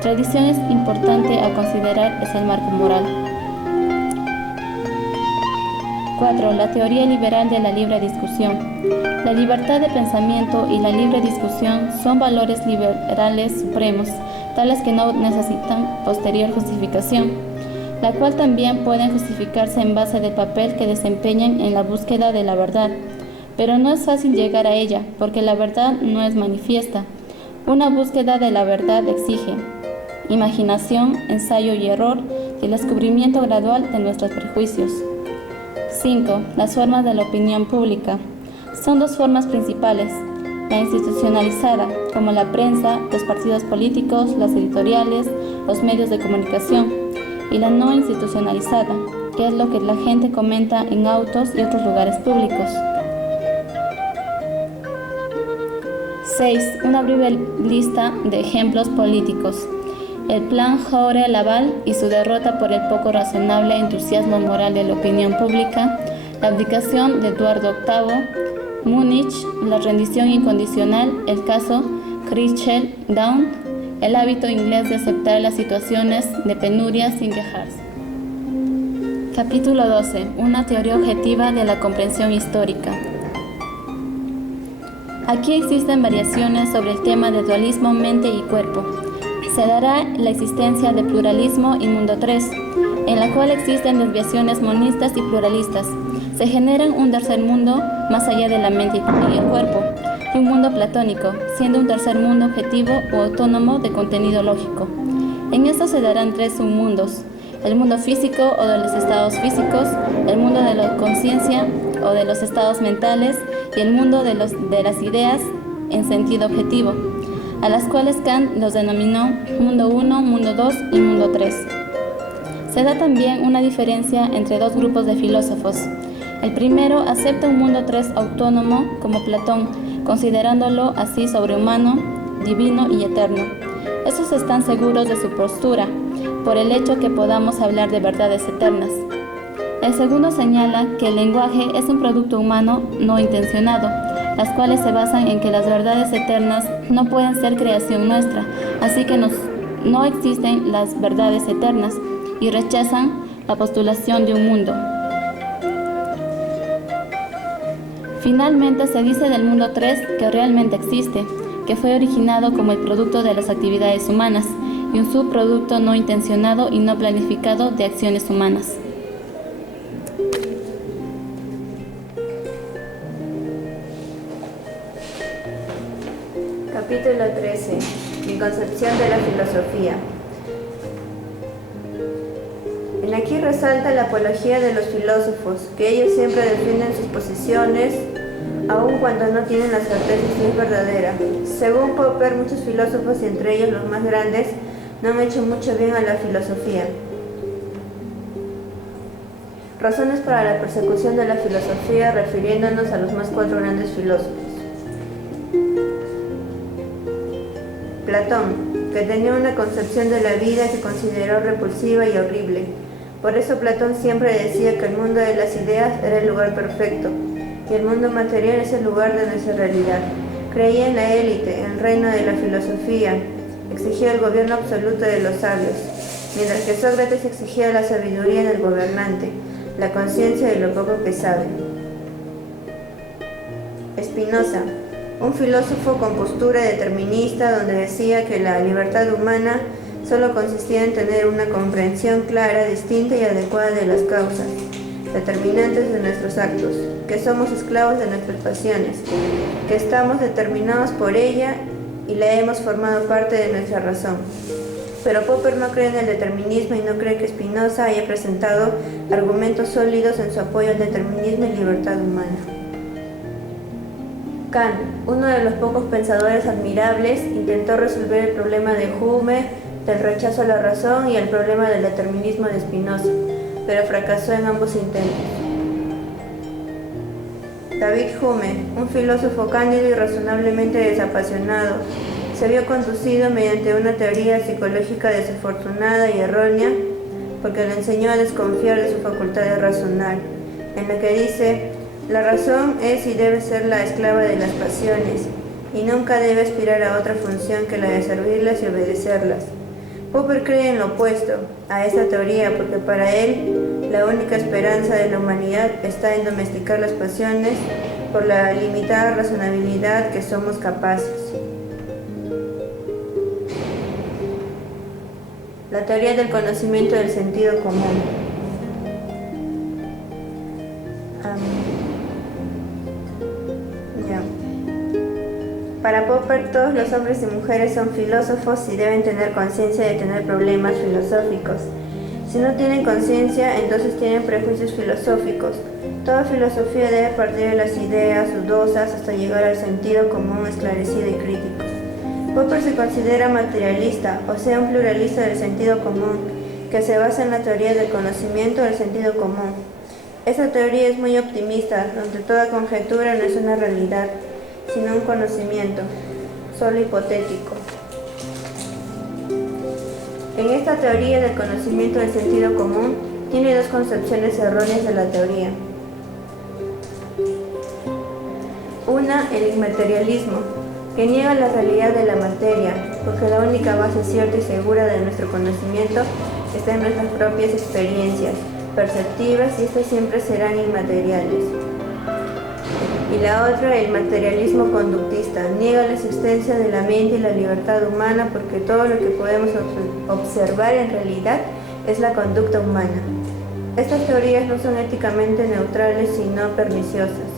Tradición es importante a considerar es el marco moral. 4. La teoría liberal de la libre discusión. La libertad de pensamiento y la libre discusión son valores liberales supremos, tales que no necesitan posterior justificación, la cual también pueden justificarse en base del papel que desempeñan en la búsqueda de la verdad. Pero no es fácil llegar a ella, porque la verdad no es manifiesta. Una búsqueda de la verdad exige imaginación, ensayo y error, y el descubrimiento gradual de nuestros prejuicios. 5. Las formas de la opinión pública. Son dos formas principales: la institucionalizada, como la prensa, los partidos políticos, las editoriales, los medios de comunicación, y la no institucionalizada, que es lo que la gente comenta en autos y otros lugares públicos. 6. Una breve lista de ejemplos políticos. El plan Joure-Laval y su derrota por el poco razonable entusiasmo moral de la opinión pública, la abdicación de Eduardo VIII, Múnich, la rendición incondicional, el caso Churchill-Downes, el hábito inglés de aceptar las situaciones de penuria sin quejarse. Capítulo 12. Una teoría objetiva de la comprensión histórica. Aquí existen variaciones sobre el tema de dualismo mente y cuerpo. Se dará la existencia de pluralismo y mundo 3, en la cual existen desviaciones monistas y pluralistas. Se generan un tercer mundo más allá de la mente y el cuerpo, y un mundo platónico, siendo un tercer mundo objetivo o autónomo de contenido lógico. En esto se darán 3 submundos: el mundo físico o de los estados físicos, el mundo de la conciencia o de los estados mentales, y el mundo de las ideas en sentido objetivo, a las cuales Kant los denominó mundo 1, mundo 2 y mundo 3. Se da también una diferencia entre dos grupos de filósofos. El primero acepta un mundo 3 autónomo, como Platón, considerándolo así sobrehumano, divino y eterno. Estos están seguros de su postura, por el hecho que podamos hablar de verdades eternas. El segundo señala que el lenguaje es un producto humano no intencionado, las cuales se basan en que las verdades eternas no pueden ser creación nuestra, así que no existen las verdades eternas, y rechazan la postulación de un mundo. Finalmente se dice del mundo 3 que realmente existe, que fue originado como el producto de las actividades humanas, y un subproducto no intencionado y no planificado de acciones humanas. Capítulo 13. Mi concepción de la filosofía. En aquí resalta la apología de los filósofos, que ellos siempre defienden sus posiciones, aun cuando no tienen la certeza si es verdadera. Según Popper, muchos filósofos, y entre ellos los más grandes, no han hecho mucho bien a la filosofía. Razones para la persecución de la filosofía, refiriéndonos a los más 4 grandes filósofos. Platón, que tenía una concepción de la vida que consideró repulsiva y horrible. Por eso Platón siempre decía que el mundo de las ideas era el lugar perfecto, y el mundo material es el lugar de nuestra realidad. Creía en la élite, en el reino de la filosofía, exigía el gobierno absoluto de los sabios, mientras que Sócrates exigía la sabiduría del gobernante, la conciencia de lo poco que sabe. Spinoza, un filósofo con postura determinista, donde decía que la libertad humana solo consistía en tener una comprensión clara, distinta y adecuada de las causas determinantes de nuestros actos, que somos esclavos de nuestras pasiones, que estamos determinados por ella y la hemos formado parte de nuestra razón. Pero Popper no cree en el determinismo y no cree que Spinoza haya presentado argumentos sólidos en su apoyo al determinismo y libertad humana. Kant, uno de los pocos pensadores admirables, intentó resolver el problema de Hume, del rechazo a la razón, y el problema del determinismo de Spinoza, pero fracasó en ambos intentos. David Hume, un filósofo cándido y razonablemente desapasionado, se vio conducido mediante una teoría psicológica desafortunada y errónea, porque le enseñó a desconfiar de su facultad de razonar, en la que dice: la razón es y debe ser la esclava de las pasiones, y nunca debe aspirar a otra función que la de servirlas y obedecerlas. Popper cree en lo opuesto a esta teoría, porque para él la única esperanza de la humanidad está en domesticar las pasiones por la limitada razonabilidad que somos capaces. La teoría del conocimiento del sentido común. Para Popper, todos los hombres y mujeres son filósofos y deben tener conciencia de tener problemas filosóficos. Si no tienen conciencia, entonces tienen prejuicios filosóficos. Toda filosofía debe partir de las ideas dudosas hasta llegar al sentido común esclarecido y crítico. Popper se considera materialista, o sea, un pluralista del sentido común, que se basa en la teoría del conocimiento del sentido común. Esta teoría es muy optimista, donde toda conjetura no es una realidad, sino un conocimiento, solo hipotético. En esta teoría del conocimiento del sentido común, tiene dos concepciones erróneas de la teoría. Una, el inmaterialismo, que niega la realidad de la materia, porque la única base cierta y segura de nuestro conocimiento está en nuestras propias experiencias perceptivas y estas siempre serán inmateriales. Y la otra, el materialismo conductista, niega la existencia de la mente y la libertad humana porque todo lo que podemos observar en realidad es la conducta humana. Estas teorías no son éticamente neutrales sino perniciosas.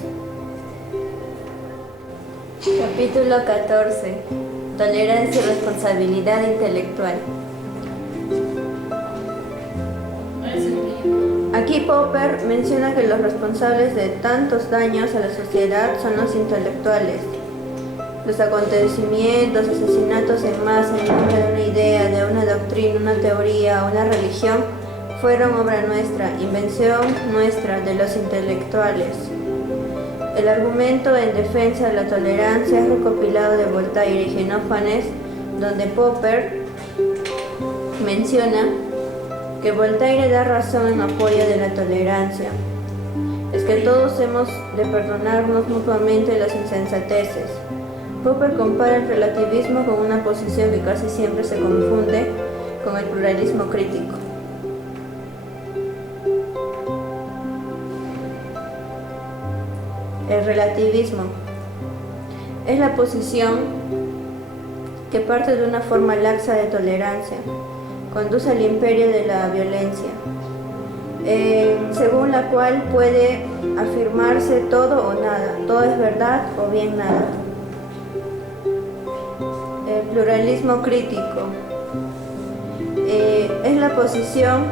Capítulo 14. Tolerancia y responsabilidad intelectual. Aquí Popper menciona que los responsables de tantos daños a la sociedad son los intelectuales. Los acontecimientos, asesinatos en masa en nombre de una idea, de una doctrina, una teoría o una religión fueron obra nuestra, invención nuestra, de los intelectuales. El argumento en defensa de la tolerancia es recopilado de Voltaire y Genófanes, donde Popper menciona que Voltaire da razón en apoyo de la tolerancia. Es que todos hemos de perdonarnos mutuamente las insensateces. Popper compara el relativismo con una posición que casi siempre se confunde con el pluralismo crítico. El relativismo es la posición que parte de una forma laxa de tolerancia, conduce al imperio de la violencia, según la cual puede afirmarse todo o nada, todo es verdad o bien nada. El pluralismo crítico es la posición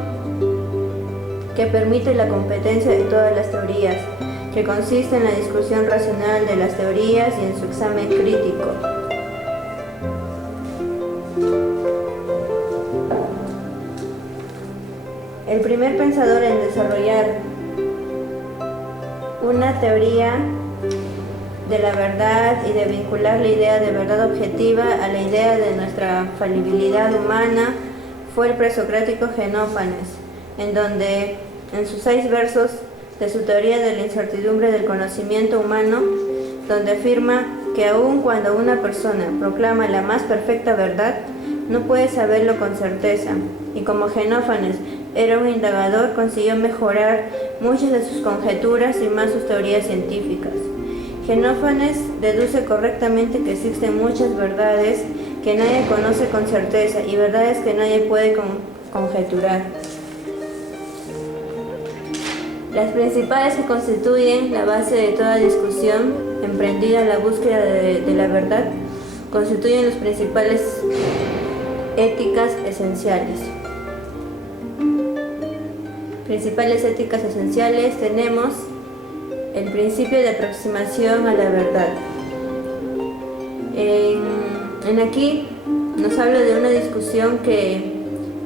que permite la competencia de todas las teorías, que consiste en la discusión racional de las teorías y en su examen crítico. El primer pensador en desarrollar una teoría de la verdad y de vincular la idea de verdad objetiva a la idea de nuestra falibilidad humana fue el presocrático Genófanes, en donde en sus 6 versos de su teoría de la incertidumbre del conocimiento humano, donde afirma que aun cuando una persona proclama la más perfecta verdad, no puede saberlo con certeza, y como Genófanes era un indagador, consiguió mejorar muchas de sus conjeturas y más sus teorías científicas. Genófanes deduce correctamente que existen muchas verdades que nadie conoce con certeza y verdades que nadie puede conjeturar. Las principales que constituyen la base de toda discusión emprendida en la búsqueda de la verdad constituyen las principales éticas esenciales. Principales éticas esenciales tenemos el principio de aproximación a la verdad. En aquí nos habla de una discusión que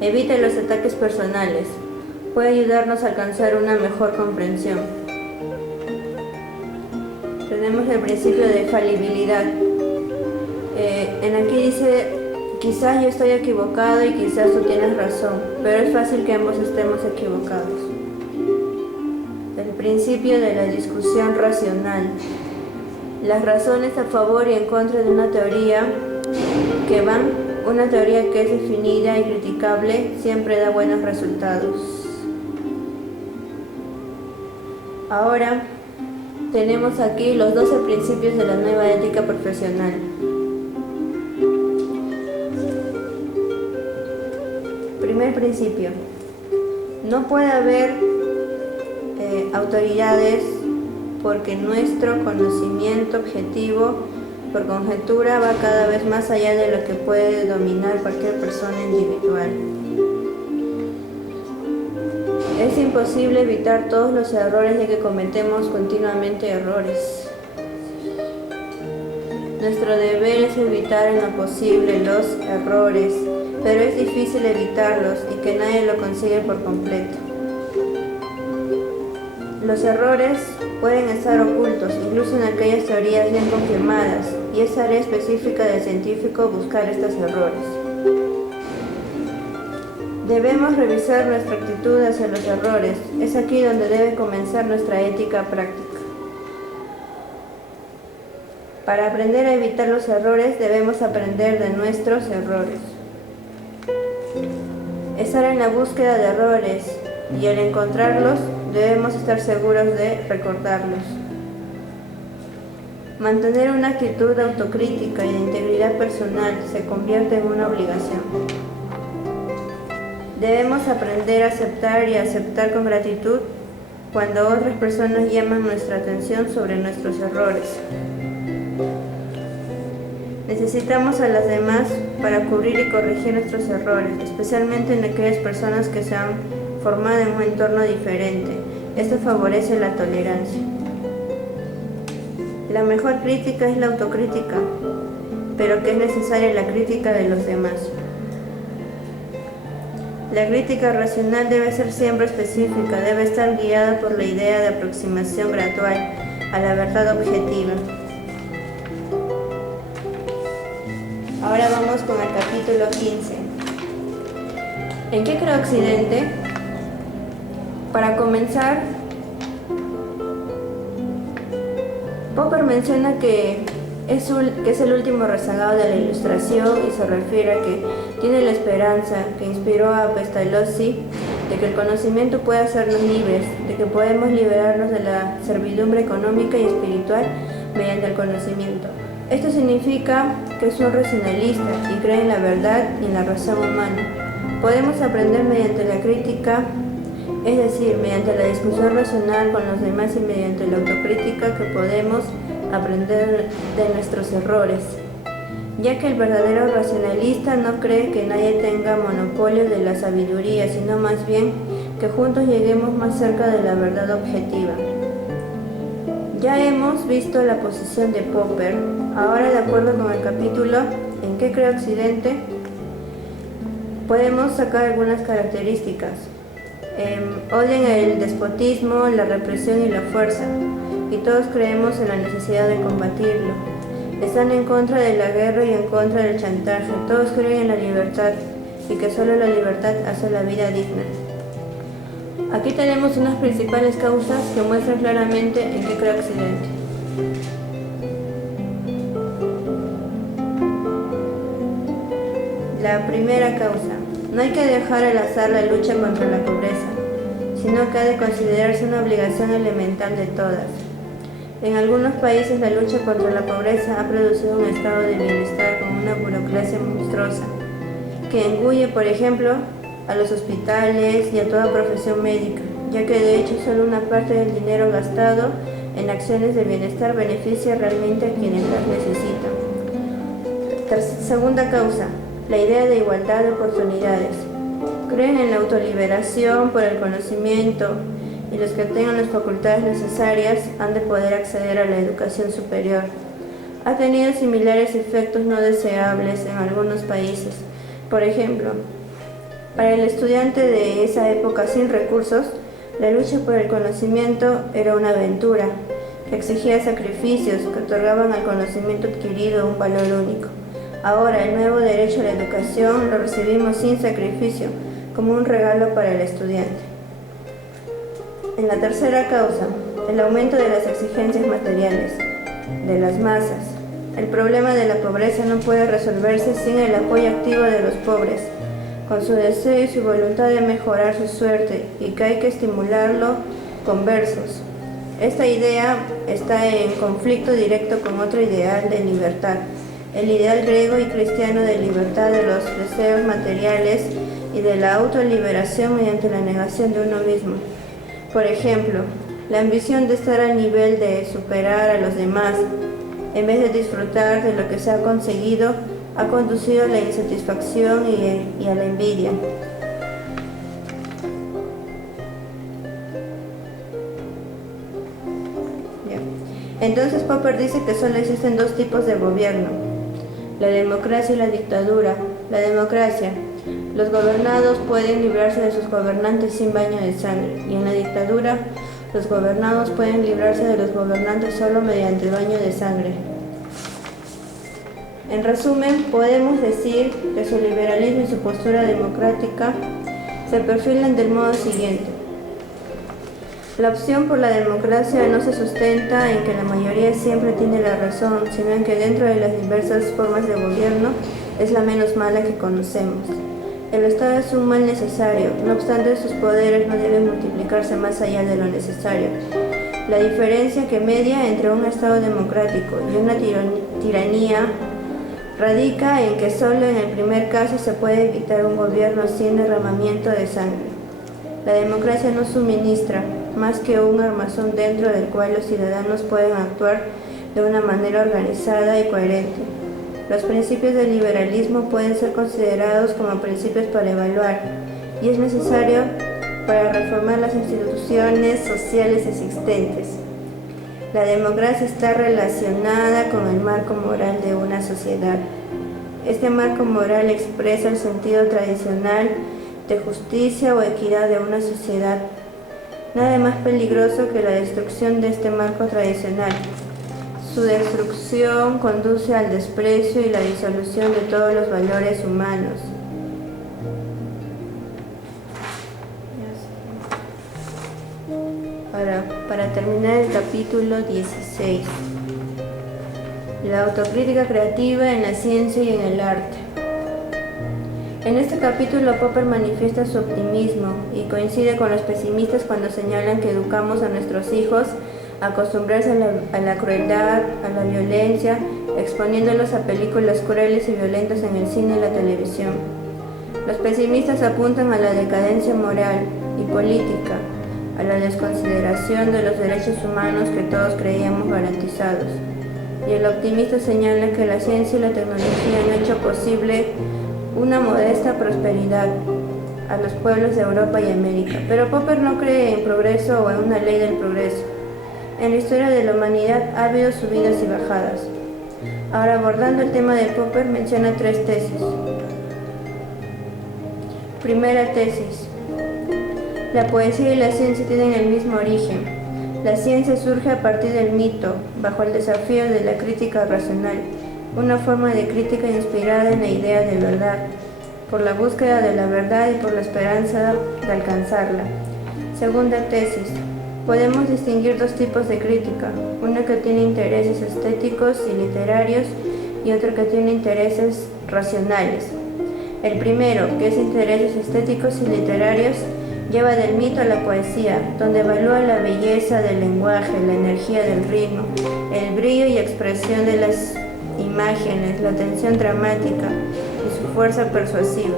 evita los ataques personales, puede ayudarnos a alcanzar una mejor comprensión. Tenemos el principio de falibilidad. En aquí dice, quizás yo estoy equivocado y quizás tú tienes razón, pero es fácil que ambos estemos equivocados. El principio de la discusión racional. Las razones a favor y en contra de una teoría una teoría que es definida y criticable siempre da buenos resultados. Ahora tenemos aquí los 12 principios de la nueva ética profesional. Primer principio: no puede haber autoridades porque nuestro conocimiento objetivo por conjetura va cada vez más allá de lo que puede dominar cualquier persona individual. Es imposible evitar todos los errores ya que cometemos continuamente errores. Nuestro deber es evitar en lo posible los errores, pero es difícil evitarlos y que nadie lo consigue por completo. Los errores pueden estar ocultos, incluso en aquellas teorías bien confirmadas, y es tarea específica del científico buscar estos errores. Debemos revisar nuestra actitud hacia los errores. Es aquí donde debe comenzar nuestra ética práctica. Para aprender a evitar los errores, debemos aprender de nuestros errores. Estar en la búsqueda de errores y al encontrarlos, debemos estar seguros de recordarlos. Mantener una actitud de autocrítica y de integridad personal se convierte en una obligación. Debemos aprender a aceptar y a aceptar con gratitud cuando otras personas llaman nuestra atención sobre nuestros errores. Necesitamos a las demás para cubrir y corregir nuestros errores, especialmente en aquellas personas que se han formado en un entorno diferente. Esto favorece la tolerancia. La mejor crítica es la autocrítica, pero que es necesaria la crítica de los demás. La crítica racional debe ser siempre específica, debe estar guiada por la idea de aproximación gradual a la verdad objetiva. Ahora vamos con el capítulo 15. ¿En qué cree Occidente? Para comenzar, Popper menciona que es el último rezagado de la Ilustración y se refiere a que tiene la esperanza que inspiró a Pestalozzi de que el conocimiento puede hacernos libres, de que podemos liberarnos de la servidumbre económica y espiritual mediante el conocimiento. Esto significa que es un racionalista y cree en la verdad y en la razón humana. Podemos aprender mediante la crítica, es decir, mediante la discusión racional con los demás y mediante la autocrítica que podemos aprender de nuestros errores, ya que el verdadero racionalista no cree que nadie tenga monopolio de la sabiduría, sino más bien que juntos lleguemos más cerca de la verdad objetiva. Ya hemos visto la posición de Popper. Ahora, de acuerdo con el capítulo ¿En qué cree Occidente?, podemos sacar algunas características. Odian el despotismo, la represión y la fuerza, y todos creemos en la necesidad de combatirlo. Están en contra de la guerra y en contra del chantaje. Todos creen en la libertad y que solo la libertad hace la vida digna. Aquí tenemos unas principales causas que muestran claramente en qué cree Occidente. La primera causa. No hay que dejar al azar la lucha contra la pobreza, sino que ha de considerarse una obligación elemental de todas. En algunos países la lucha contra la pobreza ha producido un estado de bienestar con una burocracia monstruosa, que engulle, por ejemplo, a los hospitales y a toda profesión médica, ya que de hecho solo una parte del dinero gastado en acciones de bienestar beneficia realmente a quienes las necesitan. Segunda causa, la idea de igualdad de oportunidades. Creen en la autoliberación por el conocimiento y los que tengan las facultades necesarias han de poder acceder a la educación superior. Ha tenido similares efectos no deseables en algunos países. Por ejemplo, para el estudiante de esa época sin recursos, la lucha por el conocimiento era una aventura que exigía sacrificios que otorgaban al conocimiento adquirido un valor único. Ahora, el nuevo derecho a la educación lo recibimos sin sacrificio, como un regalo para el estudiante. En la tercera causa, el aumento de las exigencias materiales de las masas. El problema de la pobreza no puede resolverse sin el apoyo activo de los pobres, con su deseo y su voluntad de mejorar su suerte, y que hay que estimularlo con versos. Esta idea está en conflicto directo con otro ideal de libertad, el ideal griego y cristiano de libertad de los deseos materiales y de la autoliberación mediante la negación de uno mismo. Por ejemplo, la ambición de estar al nivel de superar a los demás, en vez de disfrutar de lo que se ha conseguido, ha conducido a la insatisfacción y a la envidia. Entonces Popper dice que solo existen dos tipos de gobierno: la democracia y la dictadura. La democracia: los gobernados pueden librarse de sus gobernantes sin baño de sangre, y en la dictadura, los gobernados pueden librarse de los gobernantes solo mediante el baño de sangre. En resumen, podemos decir que su liberalismo y su postura democrática se perfilan del modo siguiente. La opción por la democracia no se sustenta en que la mayoría siempre tiene la razón, sino en que dentro de las diversas formas de gobierno es la menos mala que conocemos. El Estado es un mal necesario, no obstante sus poderes no deben multiplicarse más allá de lo necesario. La diferencia que media entre un Estado democrático y una tiranía radica en que solo en el primer caso se puede evitar un gobierno sin derramamiento de sangre. La democracia no suministra más que un armazón dentro del cual los ciudadanos pueden actuar de una manera organizada y coherente. Los principios del liberalismo pueden ser considerados como principios para evaluar, y es necesario para reformar las instituciones sociales existentes. La democracia está relacionada con el marco moral de una sociedad. Este marco moral expresa el sentido tradicional de justicia o equidad de una sociedad. Nada más peligroso que la destrucción de este marco tradicional. Su destrucción conduce al desprecio y la disolución de todos los valores humanos. Para terminar el capítulo 16. La autocrítica creativa en la ciencia y en el arte. En este capítulo Popper manifiesta su optimismo y coincide con los pesimistas cuando señalan que educamos a nuestros hijos a acostumbrarse a la crueldad, a la violencia, exponiéndolos a películas crueles y violentas en el cine y la televisión. Los pesimistas apuntan a la decadencia moral y política, a la desconsideración de los derechos humanos que todos creíamos garantizados. Y el optimista señala que la ciencia y la tecnología han hecho posible una modesta prosperidad a los pueblos de Europa y América. Pero Popper no cree en progreso o en una ley del progreso. En la historia de la humanidad ha habido subidas y bajadas. Ahora, abordando el tema de Popper, menciona tres tesis. Primera tesis: la poesía y la ciencia tienen el mismo origen. La ciencia surge a partir del mito, bajo el desafío de la crítica racional, una forma de crítica inspirada en la idea de verdad, por la búsqueda de la verdad y por la esperanza de alcanzarla. Segunda tesis: podemos distinguir dos tipos de crítica, una que tiene intereses estéticos y literarios y otra que tiene intereses racionales. El primero, que es intereses estéticos y literarios, lleva del mito a la poesía, donde evalúa la belleza del lenguaje, la energía del ritmo, el brillo y expresión de las imágenes, la tensión dramática y su fuerza persuasiva.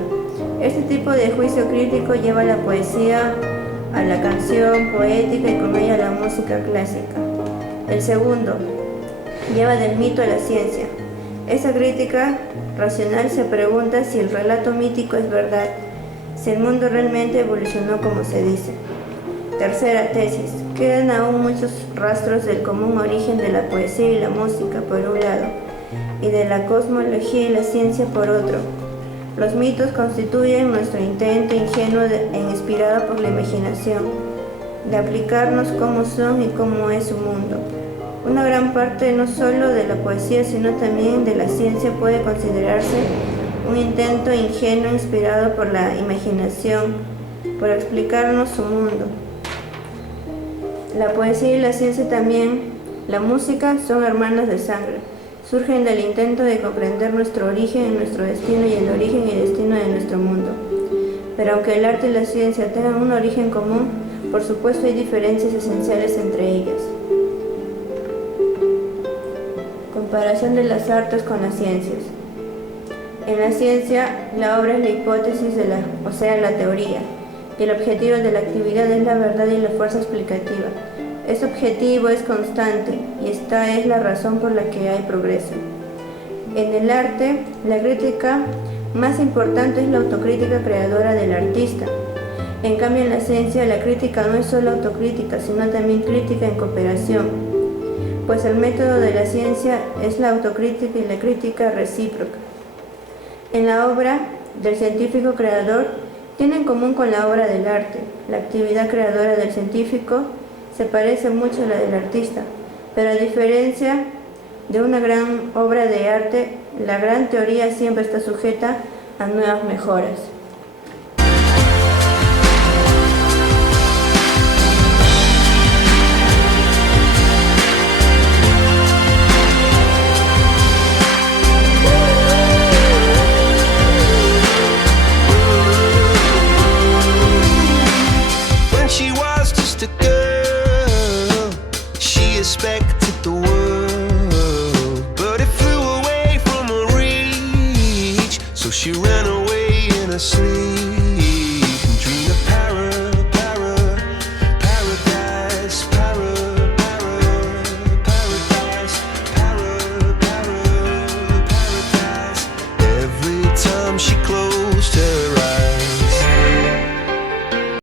Este tipo de juicio crítico lleva la poesía a la canción poética y con ella a la música clásica. El segundo, lleva del mito a la ciencia. Esa crítica racional se pregunta si el relato mítico es verdad, si el mundo realmente evolucionó como se dice. Tercera tesis: quedan aún muchos rastros del común origen de la poesía y la música por un lado, y de la cosmología y la ciencia por otro. Los mitos constituyen nuestro intento ingenuo e inspirado por la imaginación, de aplicarnos cómo son y cómo es su mundo. Una gran parte no solo de la poesía, sino también de la ciencia puede considerarse un intento ingenuo inspirado por la imaginación, por explicarnos su mundo. La poesía y la ciencia también, la música, son hermanas de sangre. Surgen del intento de comprender nuestro origen y nuestro destino y el origen y destino de nuestro mundo. Pero aunque el arte y la ciencia tengan un origen común, por supuesto hay diferencias esenciales entre ellas. Comparación de las artes con las ciencias. En la ciencia, la obra es la hipótesis o sea, la teoría, y el objetivo de la actividad es la verdad y la fuerza explicativa. Este objetivo es constante y esta es la razón por la que hay progreso. En el arte, la crítica más importante es la autocrítica creadora del artista. En cambio, en la ciencia, la crítica no es solo autocrítica, sino también crítica en cooperación. pues el método de la ciencia es la autocrítica y la crítica recíproca. En la obra del científico creador tiene en común con la obra del arte. La actividad creadora del científico se parece mucho a la del artista, pero a diferencia de una gran obra de arte, la gran teoría siempre está sujeta a nuevas mejoras.